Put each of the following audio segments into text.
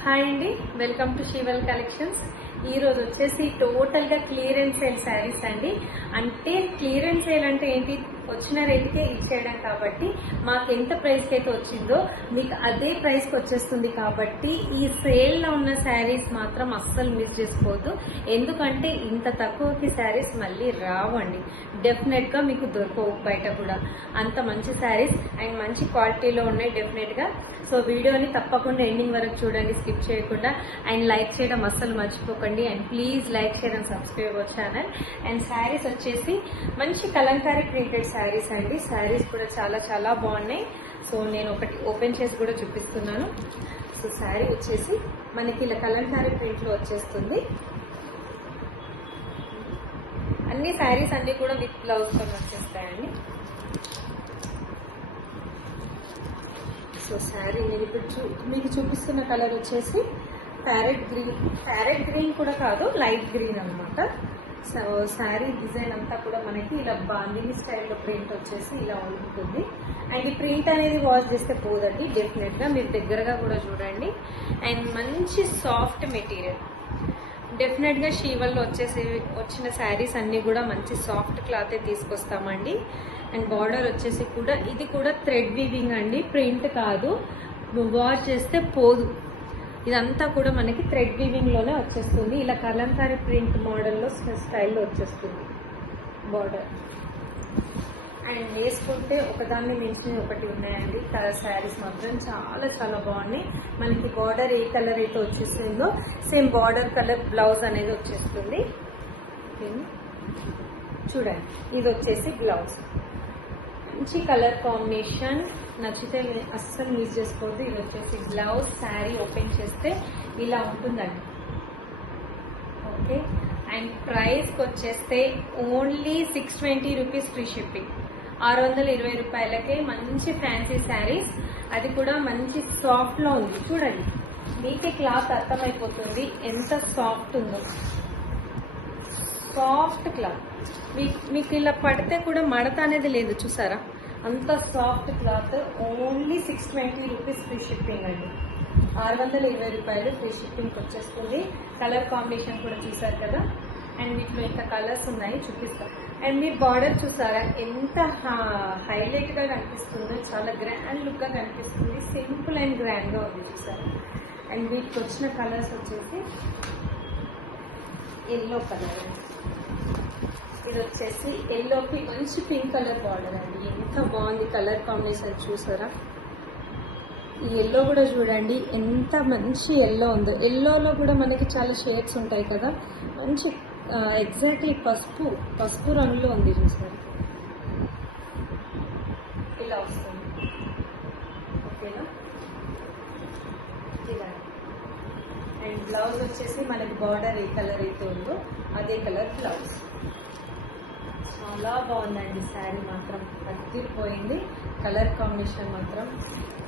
Hi అండి, welcome to షీవల్ collections. ఈ రోజు వచ్చేసి టోటల్ గా క్లియరెన్స్ సేల్ శారీస్ అండి. అంటే క్లియరెన్స్ సేల్ అంటే ఏంటి, వచ్చిన రేటుకే ఇచ్చేయడం కాబట్టి మాకు ఎంత ప్రైస్ కి అయితే వచ్చిందో మీకు అదే ప్రైస్ కి వచ్చేస్తుంది. కాబట్టి ఈ సేల్ లో ఉన్న శారీస్ మాత్రం అస్సలు మిస్ చేసుకోవద్దు. ఎందుకంటే ఇంత తక్కువకి శారీస్ మళ్ళీ రావండి, డెఫినెట్ గా మీకు దొరకవు బయట కూడా. అంత మంచి శారీస్ అండ్ మంచి క్వాలిటీలో ఉన్నాయి డెఫినెట్ గా. సో వీడియోని తప్పకుండా ఎండింగ్ వరకు చూడండి, స్కిప్ చేయకుండా. అండ్ లైక్ చేయడం అస్సలు మర్చిపోకండి. And please like share and subscribe our channel. And saris వచ్చేసి మంచి కలంకారీ ప్రింటెడ్ శారీస్ అండి. శారీస్ కూడా చాలా చాలా బాగున్నాయి. సో నేను ఒకటి ఓపెన్ చేసి కూడా చూపిస్తున్నాను. సో శారీ వచ్చేసి మనకి ఇలా కలంకారీ ప్రింట్ లో వచ్చేస్తుంది. అన్ని శారీస్ అన్ని కూడా విత్ బ్లౌజ్ తో వచ్చేస్తాయండి. సో శారీ నేను ఇప్పుడు మీకు చూపిస్తున్న కలర్ వచ్చేసి ప్యారెట్ గ్రీన్ కూడా కాదు, లైట్ గ్రీన్ అనమాట. సో శారీ డిజైన్ అంతా కూడా మనకి ఇలా బాందిని స్టైల్లో ప్రింట్ వచ్చేసి ఇలా ఉంటుంది. అండ్ ఈ ప్రింట్ అనేది వాష్ చేస్తే పోదండి, డెఫినెట్ గా మీరు దగ్గరగా కూడా చూడండి. అండ్ మంచి సాఫ్ట్ మెటీరియల్, డెఫినెట్ గా షీవల్లో వచ్చిన శారీస్ అన్ని కూడా మంచి సాఫ్ట్ క్లాత్ తీసుకొస్తామండి. అండ్ బార్డర్ వచ్చేసి కూడా ఇది కూడా థ్రెడ్ వీవింగ్ అండి, ప్రింట్ కాదు. వాష్ చేస్తే పోదు. ఇదంతా కూడా మనకి థ్రెడ్ వీవింగ్ లోనే వచ్చేస్తుంది. ఇలా కలంకారీ ప్రింట్ మోడల్లో స్టైల్లో వచ్చేస్తుంది బార్డర్. అండ్ వేసుకుంటే ఒకదాన్ని మించి ఒకటి ఉన్నాయండి. కలర్ శారీస్ మాత్రం చాలా చాలా బాగున్నాయి. మనకి బార్డర్ ఏ కలర్ అయితే వచ్చేస్తుందో సేమ్ బార్డర్ కలర్ బ్లౌజ్ అనేది వచ్చేస్తుంది. చూడండి, ఇది వచ్చేసి బ్లౌజ్. మంచి కలర్ కాంబినేషన్, నచ్చితే అస్సలు మిస్ చేసుకోవద్దు. ఇది వచ్చేసి బ్లౌజ్. శారీ ఓపెన్ చేస్తే ఇలా ఉంటుందండి. ఓకే, అండ్ ప్రైస్కి వచ్చేస్తే ఓన్లీ 620 రూపీస్ ఫ్రీ షిప్పింగ్. 620 రూపాయలకే మంచి ఫ్యాన్సీ శారీస్, అది కూడా మంచి సాఫ్ట్ లో ఉంది. చూడండి, మీకే క్లాత్ అర్థమైపోతుంది ఎంత సాఫ్ట్ ఉందో. సాఫ్ట్ క్లాత్, మీకు ఇలా పడితే కూడా మడత అనేది లేదు, చూసారా? అంత soft cloth. Only 620 rupees free shipping అండి. 620 రూపాయలు ఫ్రీ షిప్పింగ్ వచ్చేస్తుంది. కలర్ కాంబినేషన్ కూడా చూసారు కదా. అండ్ వీటిలో ఎంత కలర్స్ ఉన్నాయి చూపిస్తాం. అండ్ మీరు బార్డర్ చూసారా ఎంత హైలైట్ గా కనిపిస్తుందో, చాలా గ్రాండ్ లుక్ గా కనిపిస్తుంది. సింపుల్ అండ్ గ్రాండ్ గా ఉంది, చూసారా? అండ్ వీటికి వచ్చిన కలర్స్ వచ్చేసి ఎల్లో కలర్, ఇది వచ్చేసి ఎల్లోకి మంచి పింక్ కలర్ బార్డర్ అండి. ఎంత బాగుంది కలర్ కాంబినేషన్, చూసారా? ఈ ఎల్లో కూడా చూడండి ఎంత మంచి ఎల్లో ఉందో. ఎల్లోలో కూడా మనకి చాలా షేడ్స్ ఉంటాయి కదా, మంచి ఎగ్జాక్ట్లీ పసుపు రంగులో ఉంది, చూసారు? ఇలా వస్తుంది. ఓకేనా? ఇలా. అండ్ బ్లౌజ్ వచ్చేసి మనకి బార్డర్ ఏ కలర్ అయితే ఉందో అదే కలర్ బ్లౌజ్. చాలా బాగుందండి శారీ, మాత్రం అదిరిపోయింది. కలర్ కాంబినేషన్ మాత్రం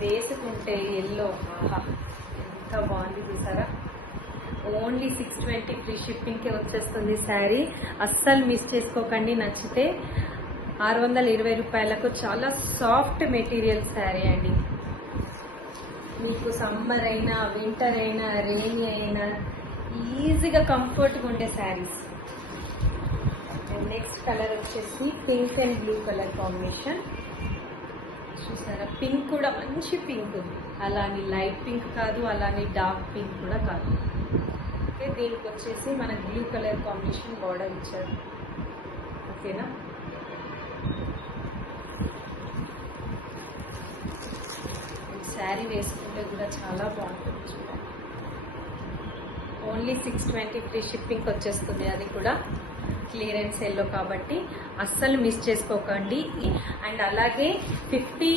వేసుకుంటే ఎల్లో, ఆహా ఎంత బాగుంది, చూసారా? ఓన్లీ 620 ఫ్రీ షిప్పింగ్కే వచ్చేస్తుంది శారీ. అస్సలు మిస్ చేసుకోకండి. నచ్చితే 620 రూపాయలకు చాలా సాఫ్ట్ మెటీరియల్ శారీ అండి. మీకు సమ్మర్ అయినా వింటర్ అయినా రెయినీ అయినా ఈజీగా కంఫర్ట్గా ఉండే శారీస్. నెక్స్ట్ కలర్ వచ్చేసి pink and blue colour combination, చూసారా? పింక్ కూడా మంచి పింక్ ఉంది, అలానే లైట్ పింక్ కాదు, అలానే డార్క్ పింక్ కూడా కాదు. ఓకే, దీనికి వచ్చేసి మనకు బ్లూ కలర్ కాంబినేషన్ బార్డర్ ఇచ్చారు. ఓకేనా? శారీ వేసుకుంటే కూడా చాలా బాగుంటుంది, చూడండి. ఓన్లీ 620 ఫ్రీ షిప్పింగ్ వచ్చేస్తుంది, అది కూడా క్లియరెన్స్ సేల్లో కాబట్టి అస్సలు మిస్ చేసుకోకండి. అండ్ అలాగే 50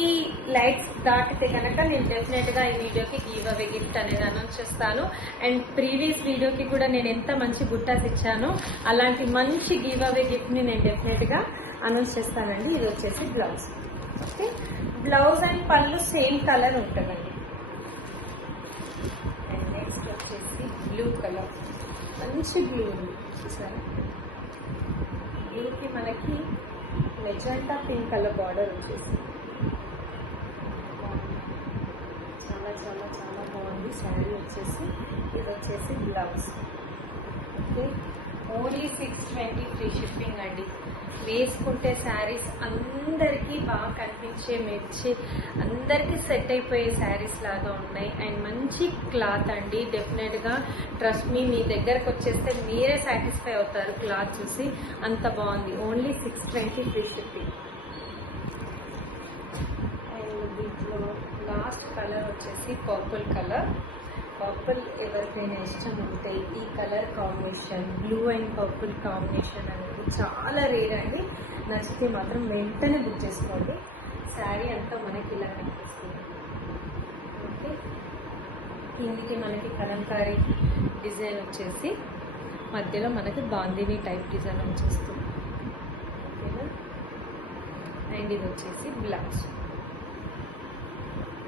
లైక్స్ దాటితే కనుక నేను డెఫినెట్గా ఈ వీడియోకి గివ్ అవే గిఫ్ట్ అనేది అనౌన్స్ చేస్తాను. అండ్ ప్రీవియస్ వీడియోకి కూడా నేను ఎంత మంచి బుట్టాస్ ఇచ్చానో అలాంటి మంచి గివ్ అవే గిఫ్ట్ని నేను డెఫినెట్గా అనౌన్స్ చేస్తానండి. ఇది వచ్చేసి బ్లౌజ్. ఓకే, బ్లౌజ్ అండ్ పళ్ళు సేమ్ కలర్ ఉంటుందండి. అండ్ నెక్స్ట్ వచ్చేసి బ్లూ కలర్, మంచి బ్లూ ఉంది, చూసారా? బ్లూకి మనకి మెజెంటా పింక్ కలర్ బార్డర్ వచ్చేసి చాలా చాలా చాలా బాగుంది. బాగుంది శారీ వచ్చేసి. ఇది వచ్చేసి blouse. Okay, only 620 free shipping అండి. వేసుకుంటే శారీస్ అందరికీ బాగా కనిపించే, మెచ్చి అందరికీ సెట్ అయిపోయే శారీస్ లాగా ఉన్నాయి. అండ్ మంచి క్లాత్ అండి. డెఫినెట్గా ట్రస్ట్ మీ దగ్గరకు వచ్చేస్తే మీరే సాటిస్ఫై అవుతారు క్లాత్ చూసి, అంత బాగుంది. Only 620 free shipping. అండ్ దీంట్లో లాస్ట్ కలర్ వచ్చేసి పర్పుల్ కలర్. పర్పుల్ ఎవరికైనా ఇష్టం ఉంటే ఈ colour combination, blue and purple combination అనేది చాలా రేర్ అండి. నచ్చితే మాత్రం వెంటనే బుక్ చేసుకోండి. శారీ అంతా మనకి ఇలా కనిపిస్తుంది. ఓకే, కిందికి మనకి కలంకారీ డిజైన్ వచ్చేసి మధ్యలో మనకి బాందిని టైప్ డిజైన్ వచ్చేస్తుంది. ఓకేనా, అండ్ ఇది వచ్చేసి బ్లౌజ్.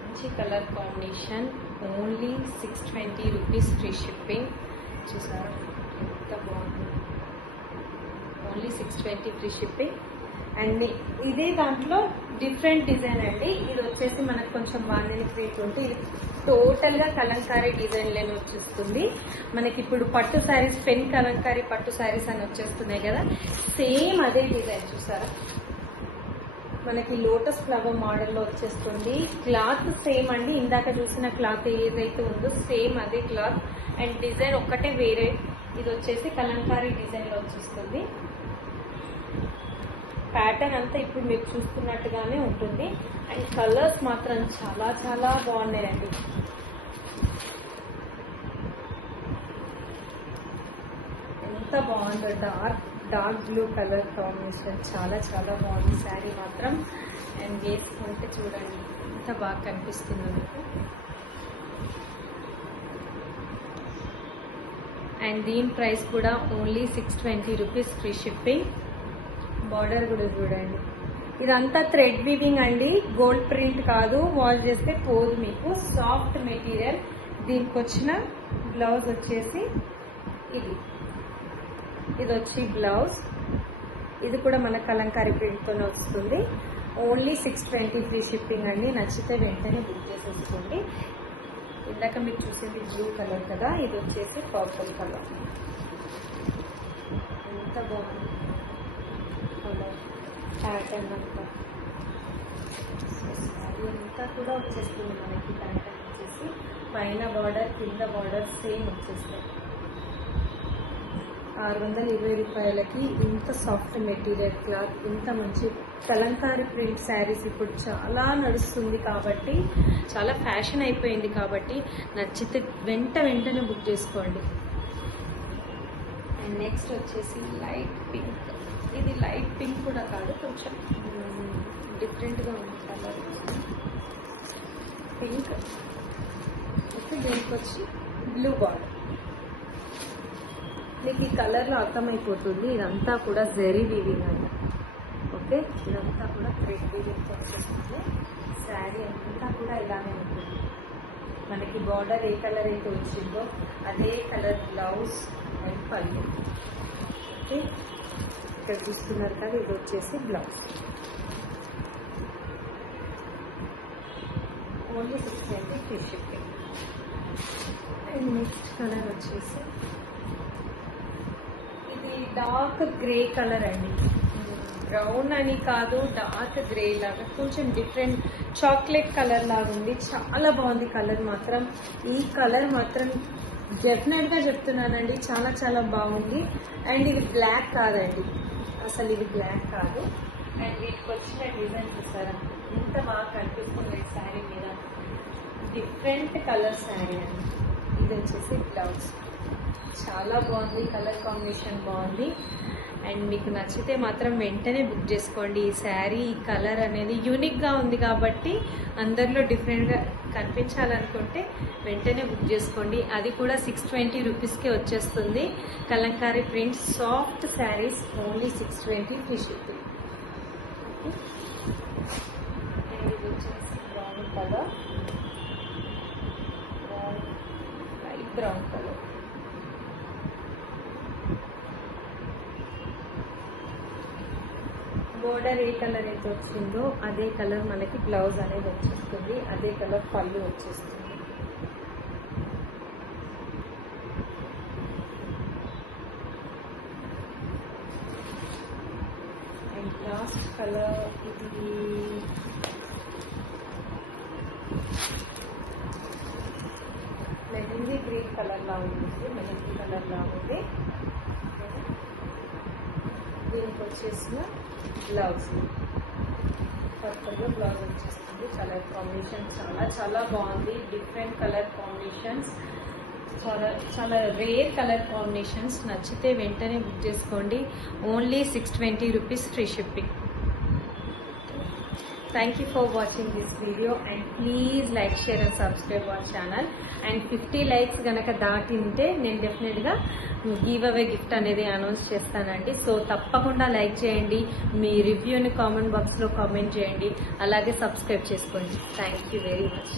మంచి colour combination. Only 620 rupees free shipping. చూసారా ఎంత బాగుంది. Only 620 free shipping. అండ్ ఇదే దాంట్లో డిఫరెంట్ డిజైన్ అండి. ఇది వచ్చేసి మనకు కొంచెం బాందిని క్రియేట్ ఉంటే ఇది టోటల్గా కలంకారీ డిజైన్లోనే వచ్చేస్తుంది. మనకి ఇప్పుడు పట్టు శారీస్, పెన్ కలంకారీ పట్టు శారీస్ అని వచ్చేస్తున్నాయి కదా, సేమ్ అదే డిజైన్. చూసారా మనకి లోటస్ ఫ్లవర్ మోడల్లో వచ్చేస్తుంది. క్లాత్ సేమ్ అండి, ఇందాక చూసిన క్లాత్ ఏదైతే ఉందో సేమ్ అదే క్లాత్. అండ్ డిజైన్ ఒక్కటే వేరే. ఇది వచ్చేసి కలంకారీ డిజైన్లో వచ్చేస్తుంది. ప్యాటర్న్ అంతా ఇప్పుడు మీరు చూస్తున్నట్టుగానే ఉంటుంది. అండ్ కలర్స్ మాత్రం చాలా చాలా బాగున్నాయండి. ఎంత బాగుందో. డార్క్ బ్లూ కలర్ కాంబినేషన్ చాలా చాలా బాగుంది శారీ మాత్రం. అండ్ వేసుకుంటే చూడండి ఎంత బాగా కనిపిస్తుందో మీకు. అండ్ దీని ప్రైస్ కూడా only 620 rupees free shipping. Border కూడా చూడండి, ఇదంతా థ్రెడ్ వీవింగ్ అండి, గోల్డ్ ప్రింట్ కాదు. వాష్ చేస్తే పోదు మీకు. Soft material. దీనికి వచ్చిన బ్లౌజ్ వచ్చేసి ఇది వచ్చి బ్లౌజ్. ఇది కూడా మన కలంకారీ ప్రింట్తోనే వస్తుంది. ఓన్లీ 620 ఫ్రీ షిప్పింగ్ అండి. నచ్చితే వెంటనే బుక్ చేసేసుకోండి. ఇందాక మీరు చూసింది బ్లూ కలర్ కదా, ఇది వచ్చేసి పర్పుల్ కలర్. ఎంత బాగుంది కలర్ ప్యాటర్న్ అంతా. శారీ అంతా కూడా వచ్చేస్తుంది మనకి. ప్యాటర్న్ వచ్చేసి పైన బార్డర్, కింద బార్డర్ సేమ్ వచ్చేస్తాయి. 620 రూపాయలకి ఇంత సాఫ్ట్ మెటీరియల్ క్లాత్, ఇంత మంచి కలంకారీ ప్రింట్ శారీస్ ఇప్పుడు చాలా నడుస్తుంది కాబట్టి, చాలా ఫ్యాషన్ అయిపోయింది కాబట్టి నచ్చితే వెంటనే బుక్ చేసుకోండి. అండ్ నెక్స్ట్ వచ్చేసి లైట్ పింక్. ఇది లైట్ పింక్ కూడా కాదు, కొంచెం డిఫరెంట్గా ఉంది కలర్. పింక్ ఓకే, దీనికి వచ్చి బ్లూ బార్డర్. మీకు ఈ కలర్లో అర్థమైపోతుంది ఇదంతా కూడా జరీ వీవింగ్ అండి. ఓకే, ఇదంతా కూడా థ్రెడ్ వీవింగ్ వచ్చేస్తుంది. శారీ అంతా కూడా ఇలానే ఉంటుంది. మనకి బార్డర్ ఏ కలర్ అయితే వచ్చిందో అదే కలర్ బ్లౌజ్ అండ్ పళ్ళు. ఓకే, ఇక్కడ చూస్తున్నారు కదా, ఇది వచ్చేసి blouse. Only 620 free shipping. And next colour వచ్చేసి ఇది డార్క్ గ్రే కలర్ అండి. బ్రౌన్ అని కాదు, డార్క్ గ్రే లాగా కొంచెం డిఫరెంట్ చాక్లెట్ కలర్ లాగా ఉంది. చాలా బాగుంది కలర్ మాత్రం. ఈ కలర్ మాత్రం డెఫినెట్గా చెప్తున్నానండి, చాలా చాలా బాగుంది. అండ్ ఇది బ్లాక్ కాదండి, అసలు ఇది బ్లాక్ కాదు. అండ్ వీటికి వచ్చిన డిజైన్ చూసారా ఎంత బాగా కనిపిస్తుంది శారీ మీద. డిఫరెంట్ కలర్ శారీ అండి. ఇది వచ్చేసి బ్లౌజ్. చాలా బాగుంది, కలర్ కాంబినేషన్ బాగుంది. అండ్ మీకు నచ్చితే మాత్రం వెంటనే బుక్ చేసుకోండి. ఈ శారీ, ఈ కలర్ అనేది యూనిక్గా ఉంది కాబట్టి అందరిలో డిఫరెంట్గా కనిపించాలనుకుంటే వెంటనే బుక్ చేసుకోండి. అది కూడా 620 రూపీస్కే వచ్చేస్తుంది. Kalamkari print soft sarees only 620 free shipping. And ఇది వచ్చేసి brown colour, light brown colour. Border ఏ కలర్ అయితే వచ్చిందో అదే కలర్ మనకి బ్లౌజ్ అనేది వచ్చేస్తుంది, అదే కలర్ పళ్ళు వచ్చేస్తుంది. లాస్ట్ కలర్ ఇది మెహందీ గ్రీన్ కలర్ లా ఉంటుంది, మెహందీ కలర్ లా ఉంది. దీనికి వచ్చేసిన బ్లౌజ్ పర్పుల్లో బ్లౌజ్ వచ్చేస్తుంది. కలర్ కాంబినేషన్ చాలా చాలా బాగుంది. డిఫరెంట్ కలర్ కాంబినేషన్స్, చాలా చాలా రేర్ కలర్ కాంబినేషన్స్. నచ్చితే వెంటనే బుక్ చేసుకోండి. Only 620 rupees free shipping. Thank you for watching this video and please like, share and subscribe our channel. And 50 likes ganaka daatinte నేను డెఫినెట్గా గివ్ అవే గిఫ్ట్ అనేది announce చేస్తానండి. So తప్పకుండా like చేయండి, మీ రివ్యూని comment బాక్స్లో కామెంట్ చేయండి, అలాగే సబ్స్క్రైబ్ చేసుకోండి. Thank you very much.